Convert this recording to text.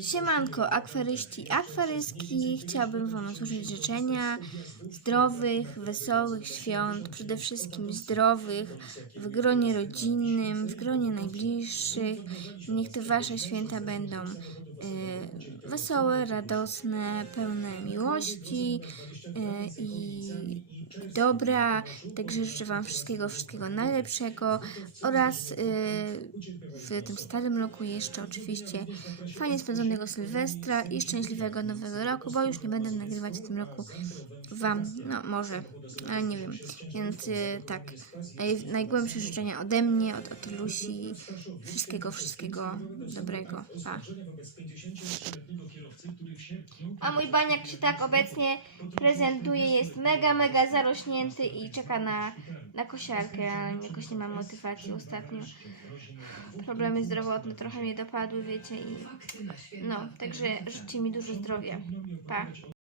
Siemanko, akwaryści, akwaryski. Chciałabym Wam złożyć życzenia zdrowych, wesołych świąt, przede wszystkim zdrowych, w gronie rodzinnym, w gronie najbliższych. Niech te Wasze święta będą e, wesołe, radosne, pełne miłości e, i dobra. Także życzę Wam wszystkiego, wszystkiego najlepszego oraz e, w tym starym roku jeszcze oczywiście fajnie spędzonego Sylwestra i szczęśliwego nowego roku, bo już nie będę nagrywać w tym roku Wam, no może, ale nie wiem. Więc y, tak, naj, najgłębsze życzenia ode mnie, od Otylusi. Wszystkiego, wszystkiego dobrego. Pa. A mój baniak się tak obecnie prezentuje, jest mega, mega zarośnięty i czeka na, na kosiarkę, ale jakoś nie mam motywacji ostatnio. Problemy zdrowotne trochę mnie dopadły, wiecie, i no, także życzcie mi dużo zdrowia. Pa.